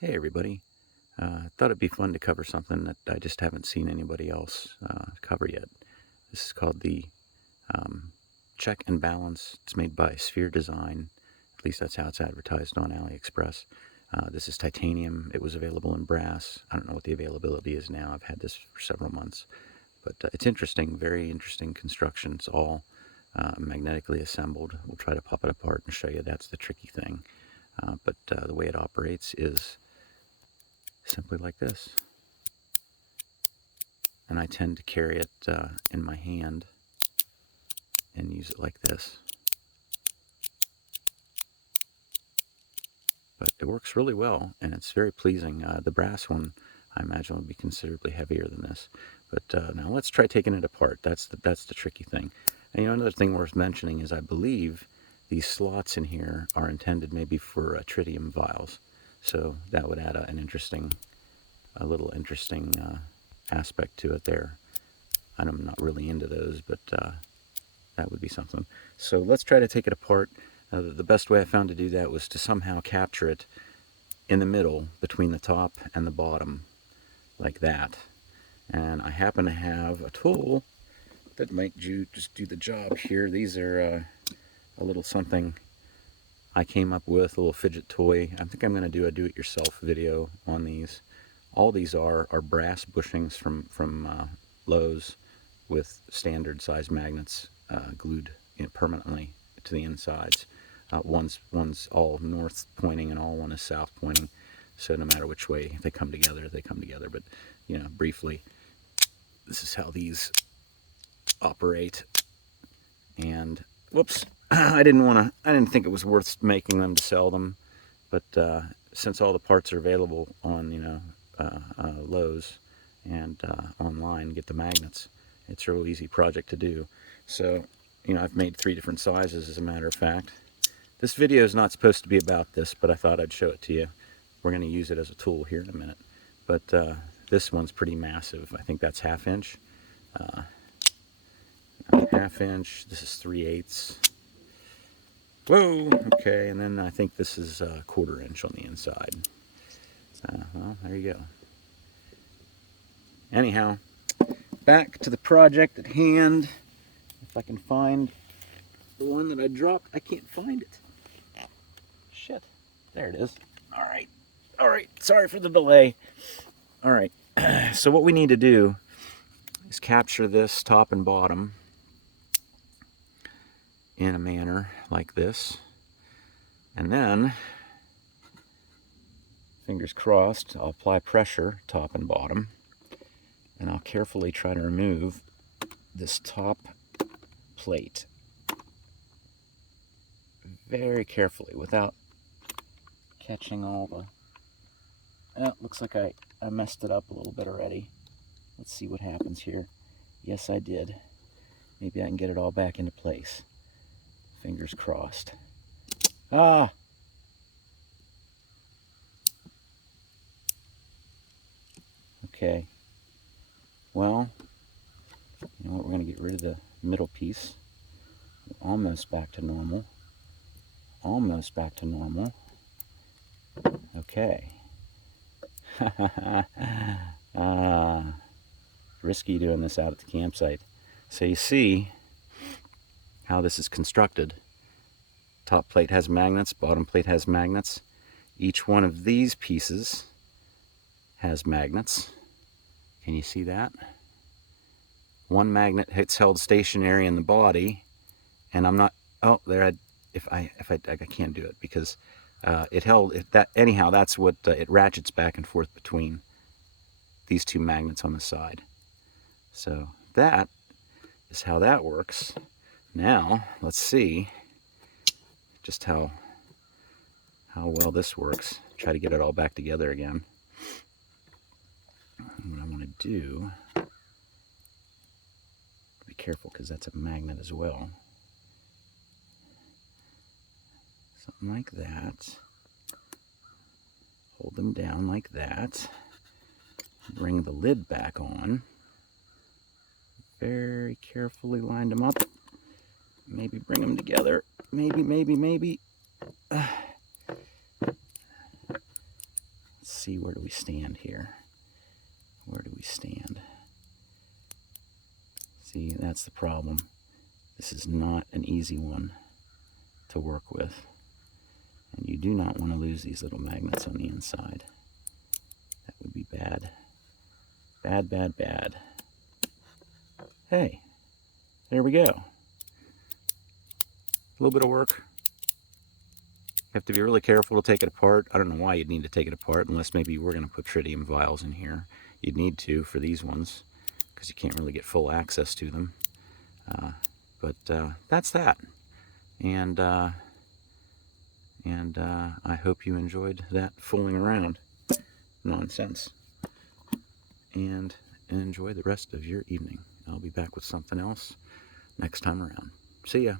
Hey everybody, thought it'd be fun to cover something that I just haven't seen anybody else cover yet. This is called the Check and Balance. It's made by Sphere Design, at least that's how it's advertised on AliExpress. This is titanium. It was available in brass. I don't know what the availability is now. I've had this for several months. But it's interesting, very interesting construction. It's all magnetically assembled. We'll try to pop it apart and show you that's the tricky thing. But the way it operates is simply like this. And I tend to carry it in my hand and use it like this. But it works really well, and it's very pleasing. The brass one, I imagine, would be considerably heavier than this. But now let's try taking it apart. That's the tricky thing. And another thing worth mentioning is I believe these slots in here are intended maybe for tritium vials. So that would add a little interesting aspect to it there. I'm not really into those, but that would be something. So let's try to take it apart. The best way I found to do that was to somehow capture it in the middle between the top and the bottom, like that. And I happen to have a tool that might just do the job here. These are a little something I came up with, a little fidget toy. I think I'm going to do a do-it-yourself video on these. All these are brass bushings from Lowe's with standard size magnets glued permanently to the insides. One's all north pointing and all one is south pointing. So no matter which way they come together, they come together. But briefly, this is how these operate. And whoops, I didn't think it was worth making them to sell them. But since all the parts are available on Lowe's and online, get the magnets. It's a real easy project to do. So, I've made 3 different sizes, as a matter of fact. This video is not supposed to be about this, but I thought I'd show it to you. We're going to use it as a tool here in a minute. But this one's pretty massive. I think that's 1/2 inch. 1/2 inch. This is 3/8. Whoa, okay, and then I think this is 1/4 inch on the inside. Well, there you go. Anyhow, back to the project at hand. If I can find the one that I dropped, I can't find it. Shit, there it is. All right, sorry for the delay. All right, so what we need to do is capture this top and bottom in a manner like this. And then, fingers crossed, I'll apply pressure top and bottom. And I'll carefully try to remove this top plate. Very carefully, without catching all the... Oh, looks like I messed it up a little bit already. Let's see what happens here. Yes, I did. Maybe I can get it all back into place. Fingers crossed. Ah! Okay. Well, you know what? We're going to get rid of the middle piece. We're almost back to normal. Almost back to normal. Okay. Risky doing this out at the campsite. So you see how this is constructed. Top plate has magnets, bottom plate has magnets. Each one of these pieces has magnets. Can you see that? One magnet hits held stationary in the body, and I'm not... Oh, there. I can't do it because it held that. Anyhow, that's what it ratchets back and forth between these 2 magnets on the side. So that is how that works. Now let's see just how well this works. Try to get it all back together again. What I want to do, be careful because that's a magnet as well. Something like that. Hold them down like that. Bring the lid back on. Very carefully line them up. Maybe bring them together. Maybe. Let's see, where do we stand here? Where do we stand? See, that's the problem. This is not an easy one to work with. And you do not want to lose these little magnets on the inside. That would be bad. Bad, bad, bad. Hey, there we go. A little bit of work. You have to be really careful to take it apart. I don't know why you'd need to take it apart, unless maybe you were going to put tritium vials in here. You'd need to for these ones, because you can't really get full access to them. But that's that. And I hope you enjoyed that fooling around nonsense. And enjoy the rest of your evening. I'll be back with something else next time around. See ya.